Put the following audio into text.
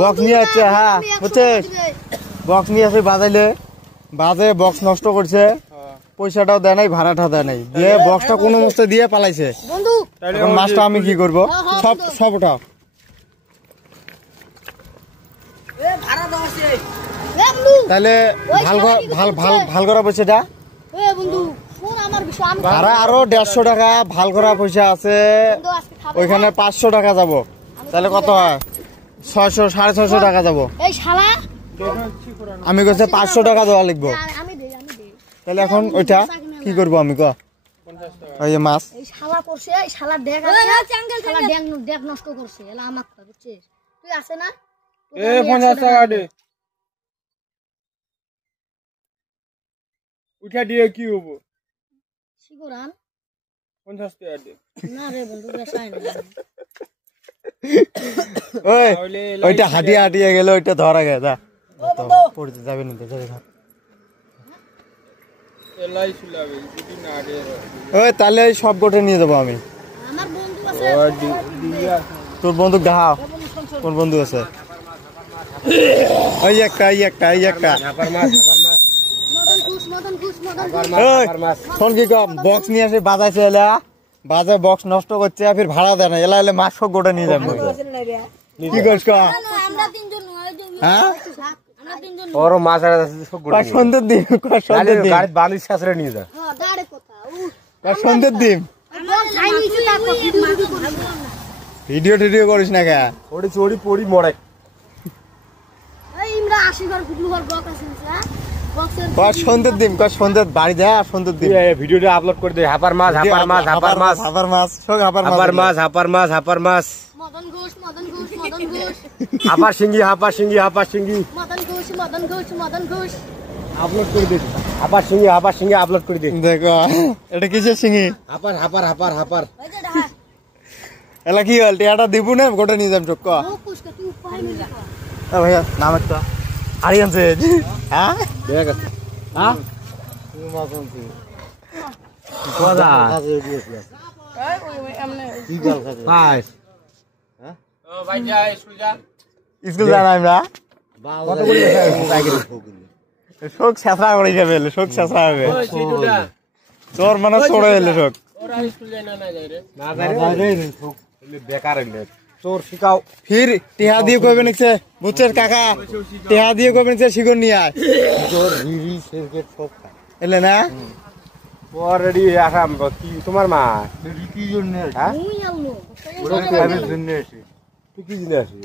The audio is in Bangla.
বক্স নিয়ে যাচ্ছে, হ্যাঁ বুঝছিস, বক্স নিয়ে আসে বাজাইলে, বাজে বক্স নষ্ট করছে, পয়সাটাও দেয় নাই, ভাড়াটা দেয় নাই, দিয়ে বক্সটা কোনো মস্তে দিয়ে পালাইছে। এখন মাছটা আমি কি করবো? সব সব ওঠাও। তাহলে ভাল করা পয়সা এটা ভাড়া আরো 150 টাকা, ভাল করা পয়সা আছে ওইখানে 500 টাকা যাব, তাহলে কত হয়? 600 650 টাকা যাব। আমি কাছে 500 টাকা দেওয়া লিখবো। তাহলে এখন ওইটা কি করবো আমি? ওই যে মাছ নষ্ট করছে, তুই আছে না? 50 টাকা দে, উঠা দিয়ে কি হবো? 50 টাকা দে। না রে বন্ধু, বেশাই না। ওইটা হাঁটিয়ে হাঁটিয়ে গেলে ওইটা ধরা গেছে, পড়তে যাবে না। ওই তাহলে সব গোটে নিয়ে যাবো আমি। তোর বন্ধু দেখাও, কোন বন্ধু আছে? ওই একটা শোন কি কম, বক্স নিয়ে আসে বাজাইছে, এলা বাজে বক্স নষ্ট করছে, ফির ভাড়া দেয় না, এলা এলে মাছ সব গোটা নিয়ে যাবো। কি করছ? হ্যাঁ ওর মাছ সন্ধ্যের দিন বালিশ শাসরে নিয়ে যা, সন্ধ্যের দিন ভিডিও টিডিও করিস না কে? ওড়ি চড়ি পড়ি মরে সন্ধ্যের দিন, সন্ধ্যের বাড়ি যায়, সন্ধ্যের দিন ভিডিওটা আপলোড করে দে। হাপার মাছ, হাপার মাছ, হাপার মাছ, হাপার মাছ, হাপার মাছ, হাপার মাছ, হাপার মাছ, হাপার শিঙ্গি, হাপার শিঙ্গি, হাপার শিঙ্গি আপলোড করে দে। হাপার শিঙ্গি, হাপার শিঙ্গি আপলোড করে দে। দেখো এটা কিসের শিঙি? হাপার হাপার হাপার হাপার এলা কি হল? টিয়াটা দিব না, গোটা নিয়ে যাম চোখ। ভাইয়া নাম একটা হারিয়ে আনছে। হ্যাঁ দেখ, হ্যাঁ স্কুল জানা আমরা শোক ছেঁচড়া করে যাবে, শোক ছেঁচড়া হবে তোর মানে চড়ে এলে শোক বেকার তোর শিখাও। ফির টিহা দিয়ে কইবে নিচ্ছে, বুঝছিস কাকা? টিহা দিয়ে কইবে নিচ্ছে শিকড় নিয়ে আয় এলে না অলরেডি আসাম কি তোমার মা কি জন্য, তুই কি জন্য আসি?